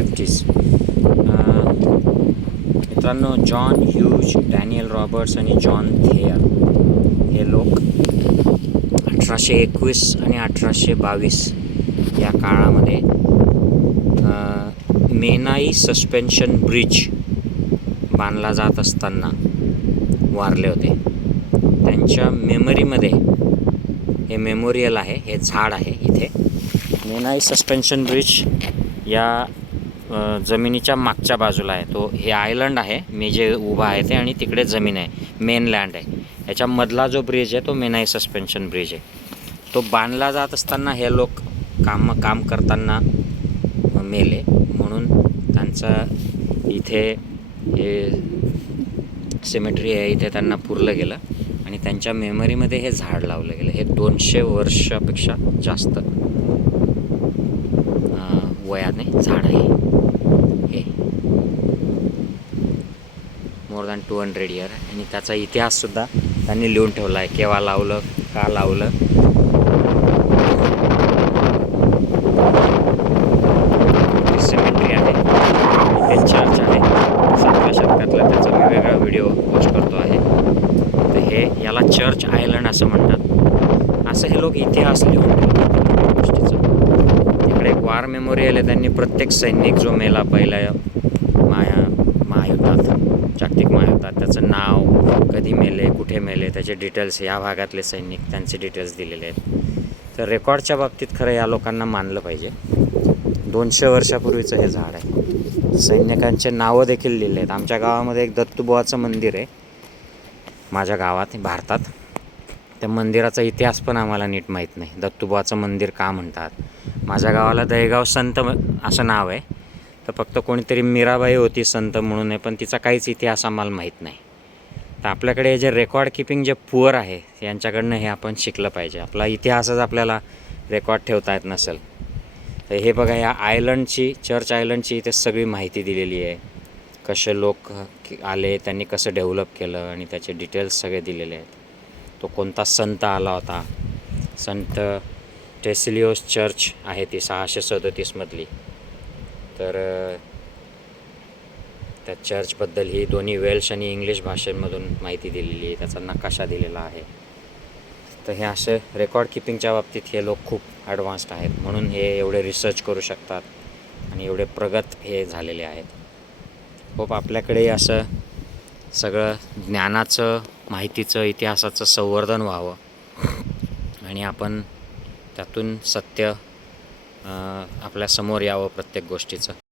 Fifties uh, मित्रांनो John Hughes Daniel Roberts आणि John Thayer हे लोक अठराशे एकवीस आणि अठराशे बावीस या काळामध्ये मेनाई सस्पेन्शन ब्रिज बांधला जात असताना वारले होते. त्यांच्या मेमरीमध्ये हे मेमोरियल आहे हे झाड आहे इथे. मेनाई सस्पेन्शन ब्रिज या जमिनीच्या मागच्या बाजूला आहे. तो हे आयलंड आहे. मी जे उभा आहे ते आणि तिकडे जमीन आहे. मेनलँड आहे. याच्यामधला जो ब्रिज आहे तो मेनाई सस्पेन्शन ब्रिज आहे. तो बांधला जात असताना हे लोक काम काम करताना मेले. म्हणून त्यांचं इथे हे सिमेट्री आहे. इथे त्यांना पुरलं गेलं. आणि त्यांच्या मेमरीमध्ये हे झाड लावलं गेलं. हे दोनशे वर्षापेक्षा जास्त वयाने झाड आहे. More than two hundred year आणि त्याचा इतिहाससुद्धा त्यांनी लिहून ठेवला आहे केव्हा लावलं का लावलं. सिमेट्री आहे. हे चर्च आहे. सातव्या शतकातला त्याचा मी वेगळा व्हिडिओ पोस्ट करतो आहे. तर हे याला चर्च आयलंड असं म्हणतात. असं हे लोक इतिहास लिहून ठेवतात. प्रत्येक गोष्टीचा. इकडे एक वार मेमोरियल आहे. त्यांनी प्रत्येक सैनिक जो मेला पहिला माया महायुद्धात जागतिक महायुद्धात त्याचं नाव कधी मेले कुठे मेले त्याचे डिटेल्स या भागातले सैनिक त्यांचे डिटेल्स दिलेले आहेत. तर रेकॉर्डच्या बाबतीत खरं या लोकांना मानलं पाहिजे. दोनशे वर्षापूर्वीचं हे झाड आहे. सैनिकांचे नावं देखील लिहिले आहेत. आमच्या गावामध्ये एक दत्तुबुवाचं मंदिर आहे. माझ्या गावात भारतात. त्या मंदिराचा इतिहास पण आम्हाला नीट माहीत नाही. दत्तुबुवाचं मंदिर का म्हणतात? माझ्या गावाला दहेगाव संत असं नाव आहे. तर फक्त कोणीतरी मीराबाई होती संत म्हणून आहे पण तिचा काहीच इतिहास आम्हाला माहीत नाही. तर आपल्याकडे जे रेकॉर्ड किपिंग जे पुअर आहे यांच्याकडनं हे आपण शिकलं पाहिजे. आपला इतिहासच आपल्याला रेकॉर्ड ठेवता येत नसेल. तर हे बघा या आयलंडची चर्च आयलंडची इथे सगळी माहिती दिलेली आहे. कसे लोक आले त्यांनी कसं डेव्हलप केलं आणि त्याचे डिटेल्स सगळे दिलेले आहेत. तो कोणता संत आला होता? संत टेसिलिओस चर्च आहे ती सहाशे सदतीसमधली. तर त्या चर्चबद्दल ही दोन्ही वेल्श आणि इंग्लिश भाषेमधून माहिती दिलेली आहे. त्याचा नकाशा दिलेला आहे. तर हे असे रेकॉर्ड किपिंगच्या बाबतीत हे लोक खूप ॲडव्हान्स्ड आहेत. म्हणून हे एवढे रिसर्च करू शकतात आणि एवढे प्रगत हे झालेले आहेत. खूप आपल्याकडे असं सगळं ज्ञानाचं माहितीचं इतिहासाचं संवर्धन व्हावं. आणि आपण त्यातून सत्य आपल्यासमोर यावं प्रत्येक गोष्टीचं.